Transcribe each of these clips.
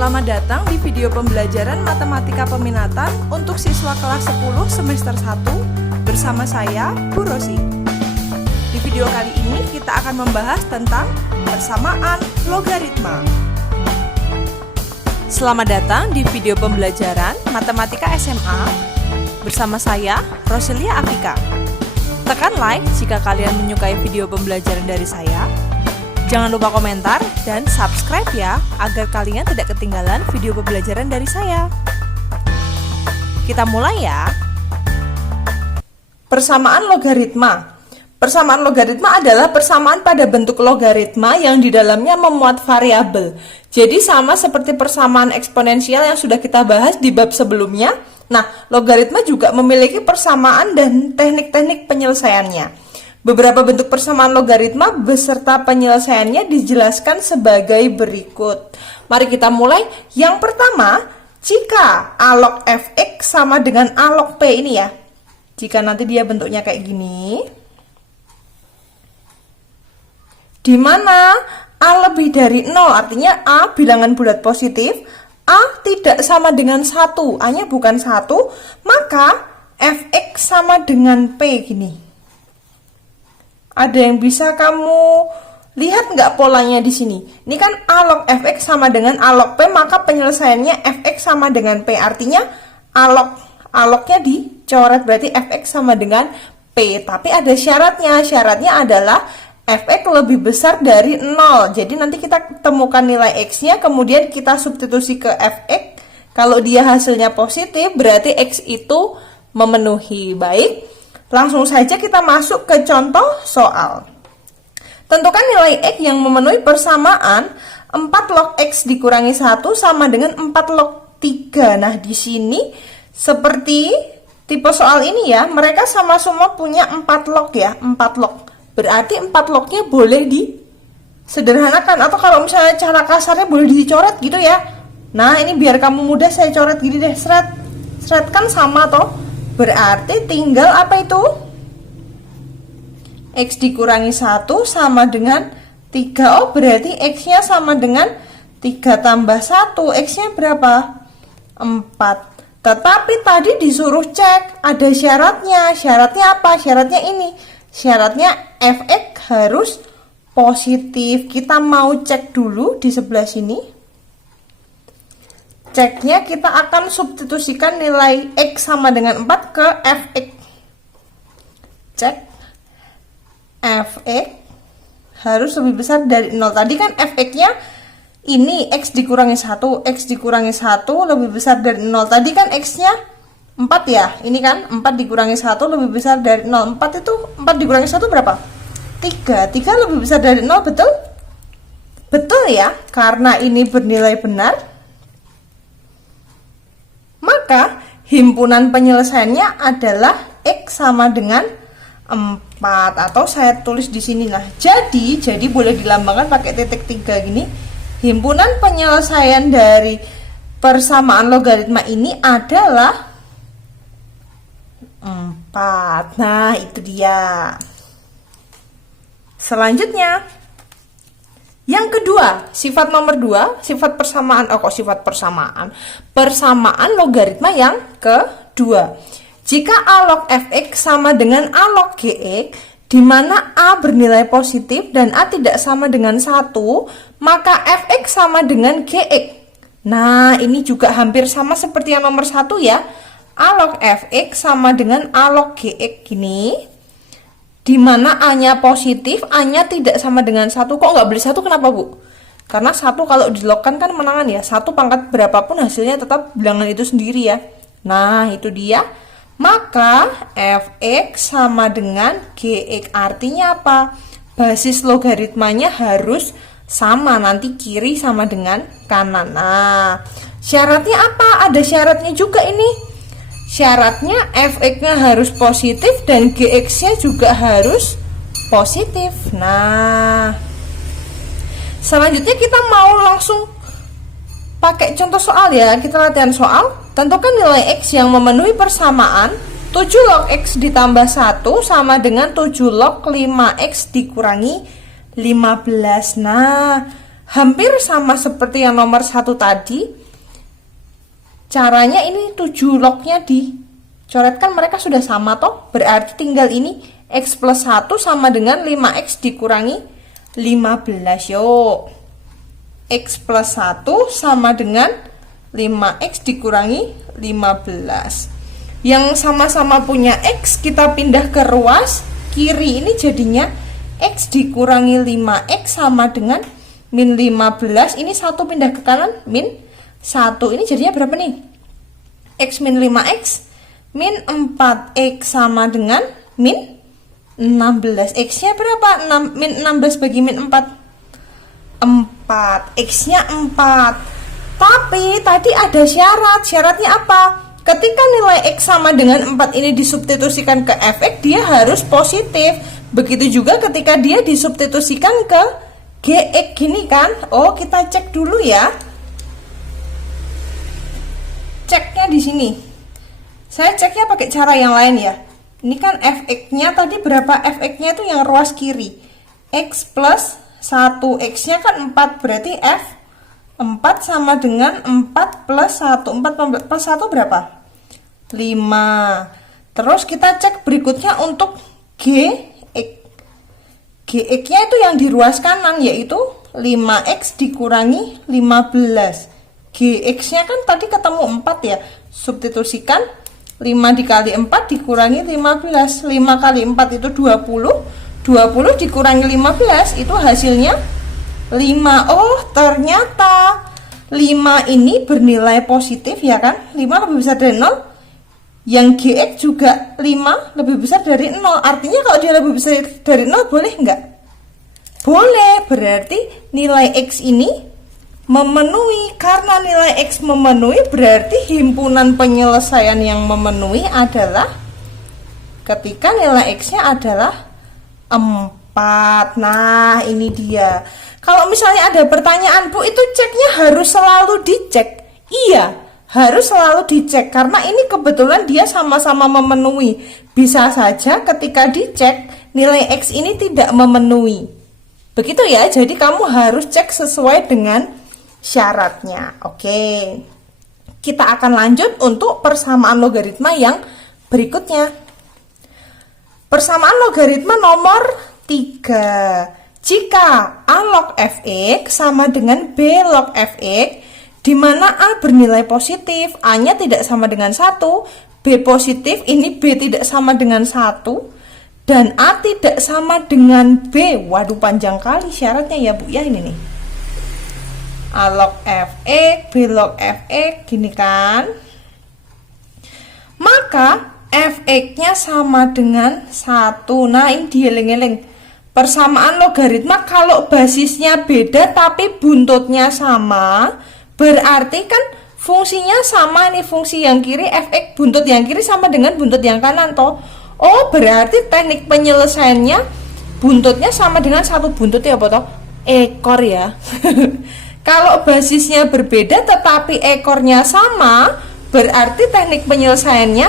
Selamat datang di video pembelajaran Matematika Peminatan untuk siswa kelas 10 semester 1 bersama saya, Bu Rosi. Di video kali ini kita akan membahas tentang persamaan logaritma. Selamat datang di video pembelajaran Matematika SMA bersama saya, Roselia Afika. Tekan like jika kalian menyukai video pembelajaran dari saya. Jangan lupa komentar dan subscribe ya, agar kalian tidak ketinggalan video pembelajaran dari saya. Kita mulai ya. Persamaan logaritma. Persamaan logaritma adalah persamaan pada bentuk logaritma yang di dalamnya memuat variabel. Jadi sama seperti persamaan eksponensial yang sudah kita bahas di bab sebelumnya. Nah, logaritma juga memiliki persamaan dan teknik-teknik penyelesaiannya. Beberapa bentuk persamaan logaritma beserta penyelesaiannya dijelaskan sebagai berikut. Mari kita mulai. Yang pertama, jika A log fx sama dengan A log p ini ya. Jika nanti dia bentuknya kayak gini, di mana A lebih dari 0, artinya A bilangan bulat positif, A tidak sama dengan 1, A-nya bukan 1, maka fx sama dengan P gini. Ada yang bisa kamu lihat nggak polanya di sini? Ini kan A log fx sama dengan A log P, maka penyelesaiannya fx sama dengan P. Artinya A lognya dicoret, berarti fx sama dengan P. Tapi ada syaratnya. Syaratnya adalah fx lebih besar dari 0. Jadi nanti kita temukan nilai x-nya, kemudian kita substitusi ke fx. Kalau dia hasilnya positif, berarti x itu memenuhi. Baik, langsung saja kita masuk ke contoh soal. Tentukan nilai x yang memenuhi persamaan 4 log x dikurangi 1 sama dengan 4 log 3. Nah, di sini seperti tipe soal ini ya, mereka sama-sama punya 4 log ya, 4 log. Berarti 4 lognya boleh disederhanakan, atau kalau misalnya cara kasarnya boleh dicoret gitu ya. Nah, ini biar kamu mudah saya coret gini deh, seret. Seret kan sama toh. Berarti tinggal apa itu? X dikurangi 1 sama dengan 3. Oh, berarti X-nya sama dengan 3 tambah 1. X-nya berapa? 4. Tetapi tadi disuruh cek, ada syaratnya. Syaratnya apa? Syaratnya ini. Syaratnya fx harus positif. Kita mau cek dulu di sebelah sini. Ceknya kita akan substitusikan nilai x sama dengan 4 ke fx. Cek fx harus lebih besar dari 0. Tadi kan fx-nya ini x dikurangi 1, x dikurangi 1 lebih besar dari 0. Tadi kan x-nya 4 ya. Ini kan 4 dikurangi 1 lebih besar dari 0. 4 itu 4 dikurangi 1 berapa? 3. 3 lebih besar dari 0, betul? Betul ya, karena ini bernilai benar. Maka himpunan penyelesaiannya adalah X sama dengan 4, atau saya tulis di sini. Nah, jadi boleh dilambangkan pakai titik 3 gini. Himpunan penyelesaian dari persamaan logaritma ini adalah 4. Nah, itu dia. Selanjutnya, yang kedua, sifat nomor 2, sifat persamaan. Persamaan logaritma yang kedua. Jika A log fx sama dengan A log gx, di mana A bernilai positif dan A tidak sama dengan 1, maka fx sama dengan gx. Nah, ini juga hampir sama seperti yang nomor 1 ya. A log fx sama dengan A log gx gini. Di mana A-nya positif, A-nya tidak sama dengan 1. Kok nggak beli 1? Kenapa, Bu? Karena 1 kalau dilogkan kan menangan ya. 1 pangkat berapapun hasilnya tetap bilangan itu sendiri ya. Nah, itu dia. Maka fx sama dengan gx. Artinya apa? Basis logaritmanya harus sama. Nanti kiri sama dengan kanan. Nah, syaratnya apa? Ada syaratnya juga ini. Syaratnya fx-nya harus positif dan gx-nya juga harus positif. Nah, selanjutnya kita mau langsung pakai contoh soal ya. Kita latihan soal. Tentukan nilai x yang memenuhi persamaan 7 log x ditambah 1 sama dengan 7 log 5x dikurangi 15. Nah, hampir sama seperti yang nomor 1 tadi. Caranya ini 7 lognya dicoretkan, mereka sudah sama toh. Berarti tinggal ini X plus 1 sama dengan 5X dikurangi 15. Yuk, X plus 1 sama dengan 5X dikurangi 15. Yang sama-sama punya X kita pindah ke ruas kiri, ini jadinya X dikurangi 5X sama dengan min 15. Ini 1 pindah ke kanan, min 1. Ini jadinya berapa nih? X min 5X min 4X sama dengan min 16. X nya berapa? 6, min 16 bagi min 4 4. X nya 4. Tapi tadi ada syarat. Syaratnya apa? Ketika nilai X sama dengan 4 ini disubstitusikan ke fx, dia harus positif. Begitu juga ketika dia disubstitusikan ke gx, gini kan? Oh, kita cek dulu ya. Ceknya di sini. Saya ceknya pakai cara yang lain ya. Ini kan fx-nya tadi berapa? Fx-nya itu yang ruas kiri. X plus 1. X-nya kan 4, berarti f 4 sama dengan 4 plus 1. 4 plus 1 berapa? 5. Terus kita cek berikutnya untuk gx. Gx-nya itu yang di ruas kanan, yaitu 5x dikurangi 15. Gx-nya kan tadi ketemu 4 ya. Substitusikan 5 dikali 4 dikurangi 15. 5 kali 4 itu 20. 20 dikurangi 15 itu hasilnya 5. Oh, ternyata 5 ini bernilai positif ya kan? 5 lebih besar dari 0. Yang gx juga 5 lebih besar dari 0. Artinya kalau dia lebih besar dari 0 boleh enggak? Boleh. Berarti nilai x ini memenuhi. Karena nilai X memenuhi, berarti himpunan penyelesaian yang memenuhi adalah ketika nilai X-nya adalah 4. Nah, ini dia. Kalau misalnya ada pertanyaan, Bu, itu ceknya harus selalu dicek. Iya, harus selalu dicek karena ini kebetulan dia sama-sama memenuhi. Bisa saja ketika dicek nilai X ini tidak memenuhi. Begitu ya. Jadi kamu harus cek sesuai dengan syaratnya. Oke, kita akan lanjut untuk persamaan logaritma yang berikutnya. Persamaan logaritma nomor 3. Jika A log fx sama dengan B log fx, di mana A bernilai positif, A-nya tidak sama dengan 1, B positif, ini B tidak sama dengan 1, dan A tidak sama dengan B. Waduh, panjang kali syaratnya ya Bu ya ini nih. A log fx, B log fx, gini kan. Maka fx-nya sama dengan 1. Nah, ini dieling-eling. Persamaan logaritma kalau basisnya beda tapi buntutnya sama, berarti kan fungsinya sama nih. Fungsi yang kiri fx, buntut yang kiri sama dengan buntut yang kanan toh. Oh, berarti teknik penyelesaiannya buntutnya sama dengan 1. Buntutnya apa toh? Ekor ya. Kalau basisnya berbeda tetapi ekornya sama, berarti teknik penyelesaiannya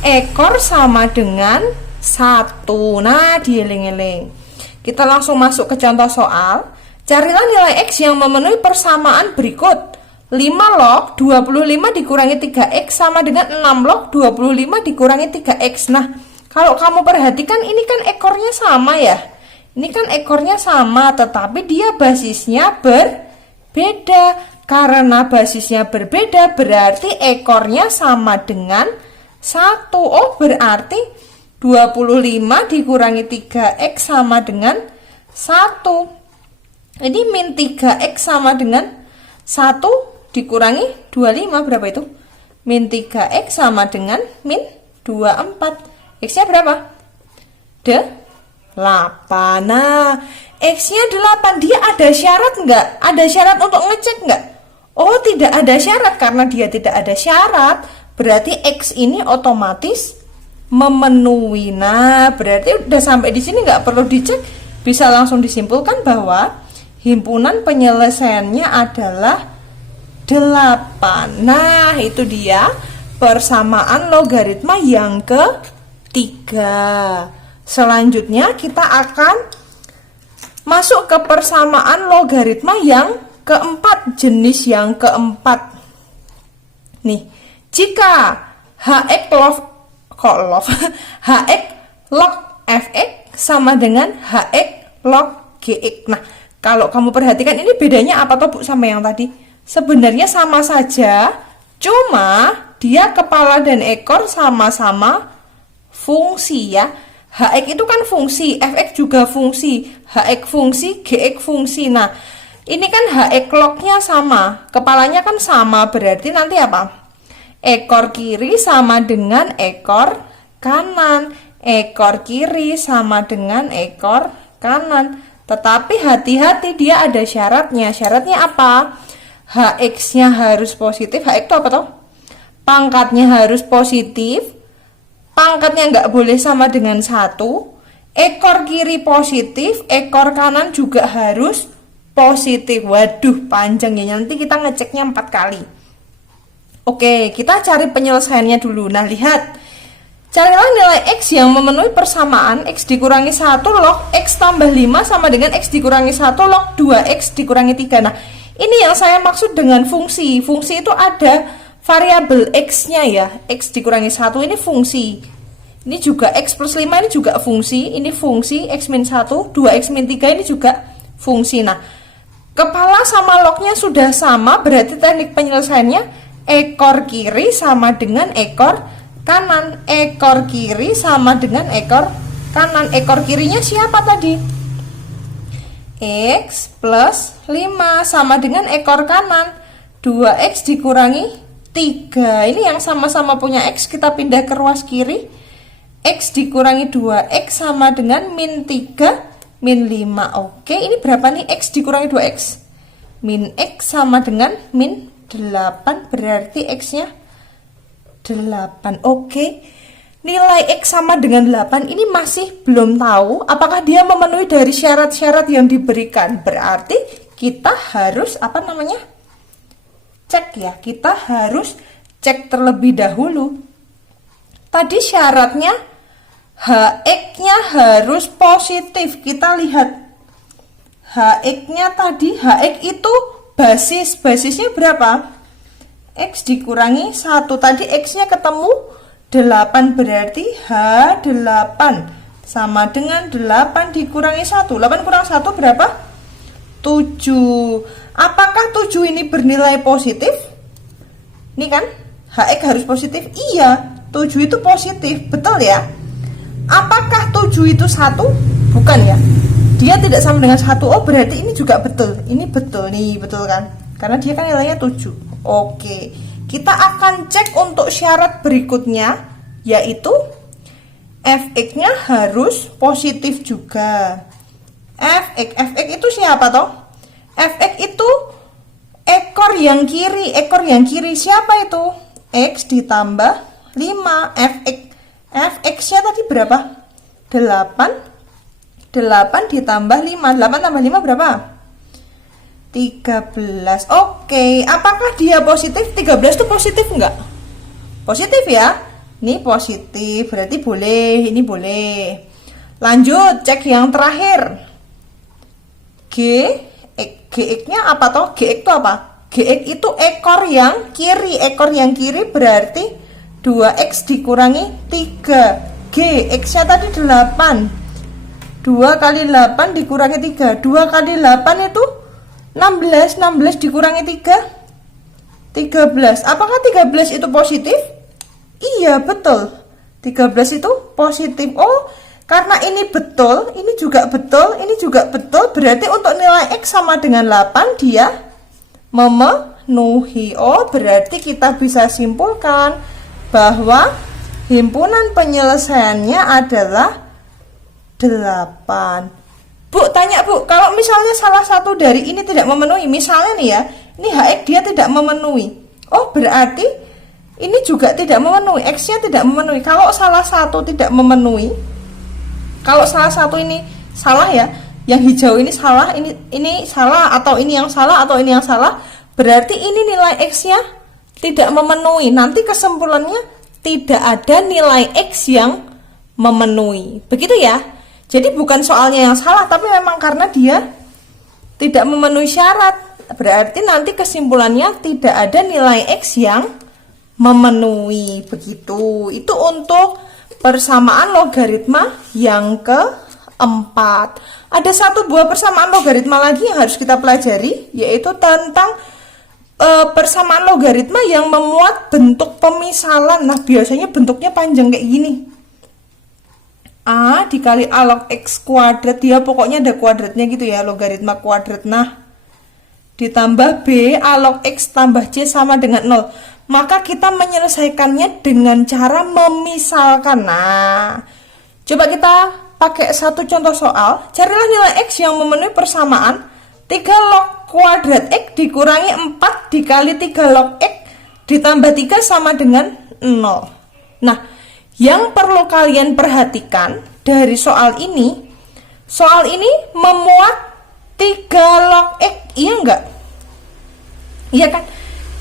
ekor sama dengan 1. Nah, dieling-eling. Kita langsung masuk ke contoh soal. Carilah nilai X yang memenuhi persamaan berikut. 5 log 25 dikurangi 3X sama dengan 6 log 25 dikurangi 3X. Nah, kalau kamu perhatikan ini kan ekornya sama ya. Ini kan ekornya sama, tetapi dia basisnya berbeda. Karena basisnya berbeda, berarti ekornya sama dengan 1. Oh, berarti 25 dikurangi 3X sama dengan 1. Jadi min 3X sama dengan 1 dikurangi 25, berapa itu? Min 3X sama dengan min 24. X-nya berapa? 8. Nah, X-nya 8. Dia ada syarat nggak? Ada syarat untuk ngecek nggak? Oh, tidak ada syarat. Karena dia tidak ada syarat, berarti X ini otomatis memenuhi. Nah, berarti udah sampai di sini nggak perlu dicek. Bisa langsung disimpulkan bahwa himpunan penyelesaiannya adalah 8. Nah, itu dia persamaan logaritma yang ketiga. Selanjutnya kita akan Masuk ke persamaan logaritma yang keempat, jenis yang keempat. Nih, jika hx log fx sama dengan hx log gx. Nah, kalau kamu perhatikan ini bedanya apa toh Bu sama yang tadi? Sebenarnya sama saja, cuma dia kepala dan ekor sama-sama fungsi ya. Hx itu kan fungsi, fx juga fungsi, hx fungsi, gx fungsi. Nah, ini kan hx lognya sama, kepalanya kan sama, berarti nanti apa? Ekor kiri sama dengan ekor kanan, ekor kiri sama dengan ekor kanan. Tetapi hati-hati, dia ada syaratnya. Syaratnya apa? Hx-nya harus positif. Hx itu apa toh? Pangkatnya harus positif. Pangkatnya nggak boleh sama dengan 1. Ekor kiri positif, ekor kanan juga harus positif. Waduh, panjang ya. Nanti kita ngeceknya 4 kali. Oke, kita cari penyelesaiannya dulu. Nah, lihat. Carilah nilai X yang memenuhi persamaan X dikurangi 1 log X tambah 5 sama dengan X dikurangi 1 log 2X dikurangi 3. Nah, ini yang saya maksud dengan fungsi. Fungsi itu ada variabel X-nya ya. X dikurangi 1 ini fungsi. Ini juga X plus 5 ini juga fungsi. Ini fungsi X min 1, 2X min 3 ini juga fungsi. Nah, kepala sama lognya sudah sama, berarti teknik penyelesaiannya ekor kiri sama dengan ekor kanan. Ekor kiri sama dengan ekor kanan. Ekor kirinya siapa tadi? X plus 5 sama dengan ekor kanan 2X dikurangi 3. Ini yang sama-sama punya X, kita pindah ke ruas kiri. X dikurangi 2X sama dengan min 3 min 5. Oke, ini berapa nih? X dikurangi 2X min X sama dengan min 8, berarti X-nya 8. Oke, nilai X sama dengan 8 ini masih belum tahu apakah dia memenuhi dari syarat-syarat yang diberikan. Berarti kita harus cek ya, kita harus cek terlebih dahulu. Tadi syaratnya Hx-nya harus positif. Kita lihat Hx-nya tadi, Hx itu basisnya berapa? X dikurangi 1. Tadi X-nya ketemu 8, berarti H8 sama dengan 8 dikurangi 1. 8 kurang 1 berapa? 7. Apakah 7 ini bernilai positif? Ini kan Hx harus positif. Iya, 7 itu positif, betul ya. Apakah 7 itu 1? Bukan ya. Dia tidak sama dengan 1. Oh, berarti ini juga betul. Ini betul nih, betul kan? Karena dia kan nilainya 7. Oke, kita akan cek untuk syarat berikutnya, yaitu Fx-nya harus positif juga. Fx itu siapa toh? Fx itu ekor yang kiri. Ekor yang kiri siapa itu? X ditambah 5. Fx-nya tadi berapa? 8 ditambah 5. 8 tambah 5 berapa? 13. Oke, apakah dia positif? 13 itu positif enggak? Positif ya. Ini positif, berarti boleh, ini boleh. Lanjut, cek yang terakhir. Gx-nya apa toh? Gx itu apa? Gx itu ekor yang kiri. Ekor yang kiri berarti 2x dikurangi 3. Gx-nya tadi 8. 2 kali 8 dikurangi 3. 2 kali 8 itu 16. 16 dikurangi 3. 13. Apakah 13 itu positif? Iya, betul. 13 itu positif. Oh, karena ini betul, ini juga betul, ini juga betul, berarti untuk nilai X sama dengan 8 dia memenuhi. Oh, berarti kita bisa simpulkan bahwa himpunan penyelesaiannya adalah 8. Bu, tanya Bu, kalau misalnya salah satu dari ini tidak memenuhi, misalnya nih ya, ini Hx dia tidak memenuhi. Oh, berarti ini juga tidak memenuhi, X-nya tidak memenuhi. Kalau salah satu tidak memenuhi, kalau salah satu ini salah ya, yang hijau ini salah, ini salah, atau ini yang salah, atau ini yang salah, berarti ini nilai X-nya tidak memenuhi. Nanti kesimpulannya tidak ada nilai X yang memenuhi. Begitu ya. Jadi bukan soalnya yang salah, tapi memang karena dia tidak memenuhi syarat. Berarti nanti kesimpulannya tidak ada nilai X yang memenuhi. Begitu. Itu untuk persamaan logaritma yang keempat. Ada satu buah persamaan logaritma lagi yang harus kita pelajari, yaitu tentang persamaan logaritma yang memuat bentuk pemisalan. Nah, biasanya bentuknya panjang kayak gini. A dikali A log X kuadrat, dia pokoknya ada kuadratnya gitu ya, logaritma kuadrat. Nah, ditambah B A log X tambah C sama dengan 0. Maka kita menyelesaikannya dengan cara memisalkan. Nah, coba kita pakai satu contoh soal. Carilah nilai X yang memenuhi persamaan 3 log kuadrat X dikurangi 4 dikali 3 log X ditambah 3 sama dengan 0. Nah, yang perlu kalian perhatikan dari soal ini memuat 3 log X, iya enggak? Iya kan?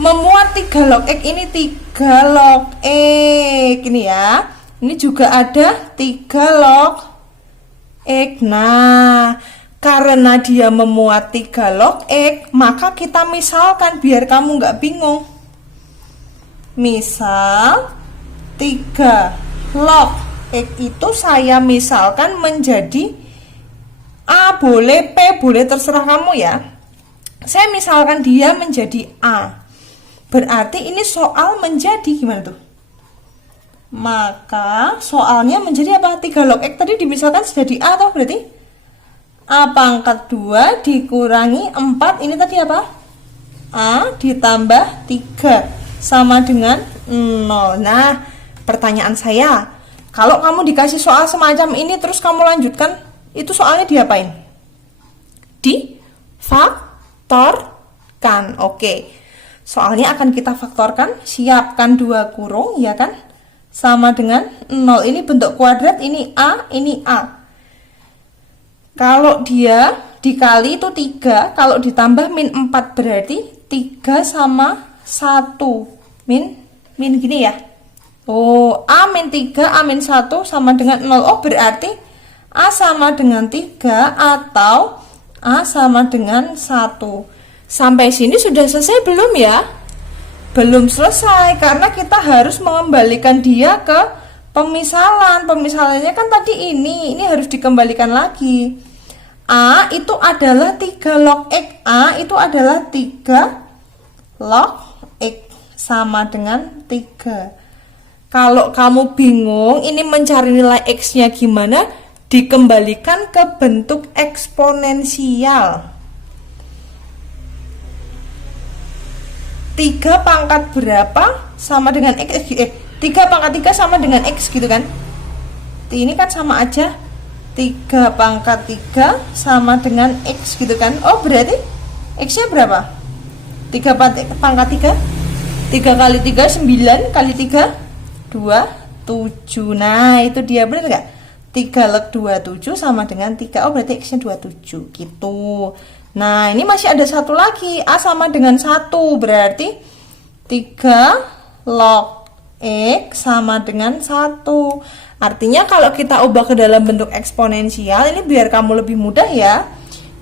Memuat 3 log X, ini 3 log X ini ya. Ini juga ada 3 log X. Nah, karena dia memuat 3 log X, maka kita misalkan biar kamu nggak bingung. Misal 3 log X itu saya misalkan menjadi A boleh, P boleh, terserah kamu ya. Saya misalkan dia menjadi A. Berarti ini soal menjadi gimana tuh? Maka soalnya menjadi apa? 3 log X tadi dimisalkan jadi A atau berarti A pangkat 2 dikurangi 4, ini tadi apa? A ditambah 3 sama dengan 0. Nah, pertanyaan saya, kalau kamu dikasih soal semacam ini terus kamu lanjutkan, itu soalnya diapain? Difaktorkan. Oke. Soalnya akan kita faktorkan, siapkan 2 kurung ya kan? Sama dengan 0. Ini bentuk kuadrat, ini A, ini A. Kalau dia dikali itu 3, kalau ditambah min 4 berarti 3 sama 1. Min gini ya. Oh, A min 3, A min 1 sama dengan 0. Oh, berarti A sama dengan 3 atau A sama dengan 1. Sampai sini sudah selesai belum ya? Belum selesai, karena kita harus mengembalikan dia ke pemisalan. Pemisalannya kan tadi ini harus dikembalikan lagi. A itu adalah 3 log X. A itu adalah 3 log X sama dengan 3. Kalau kamu bingung ini mencari nilai X-nya gimana, dikembalikan ke bentuk eksponensial. 3 pangkat berapa sama dengan X, 3 pangkat 3 sama dengan X gitu kan. Ini kan sama aja, 3 pangkat 3 sama dengan X gitu kan. Oh, berarti X nya berapa? 3 pangkat 3, 3 kali 3 9, kali 3 27. Nah, itu dia, benar nggak? 3 log 27 sama dengan 3. Oh, berarti X nya 27 gitu. Nah, ini masih ada satu lagi, A sama dengan 1, berarti 3 log X sama dengan 1. Artinya kalau kita ubah ke dalam bentuk eksponensial, ini biar kamu lebih mudah ya.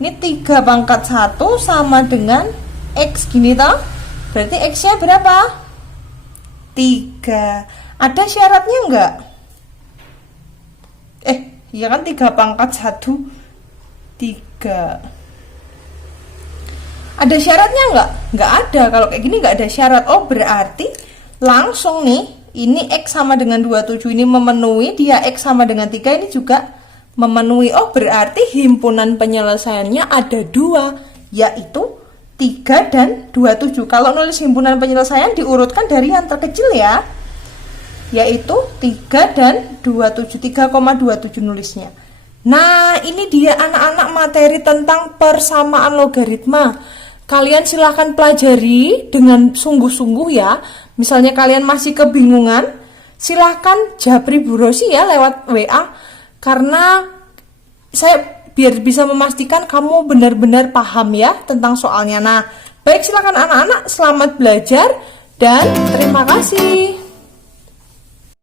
Ini 3 pangkat 1 sama dengan X gini toh. Berarti X-nya berapa? 3. Ada syaratnya enggak? Iya kan, 3 pangkat 1 3. Ada syaratnya enggak? Enggak ada. Kalau kayak gini enggak ada syarat. Oh, berarti langsung nih, ini X sama dengan 27 ini memenuhi, dia X sama dengan 3 ini juga memenuhi. Oh, berarti himpunan penyelesaiannya ada 2, yaitu 3 dan 27. Kalau nulis himpunan penyelesaian diurutkan dari yang terkecil ya, yaitu 3 dan 27, 3,27 nulisnya. Nah, ini dia anak-anak materi tentang persamaan logaritma. Kalian silahkan pelajari dengan sungguh-sungguh ya. Misalnya kalian masih kebingungan, silahkan japri Bu Rosi ya lewat WA. Karena saya biar bisa memastikan kamu benar-benar paham ya tentang soalnya. Nah, baik, silahkan anak-anak, selamat belajar dan terima kasih.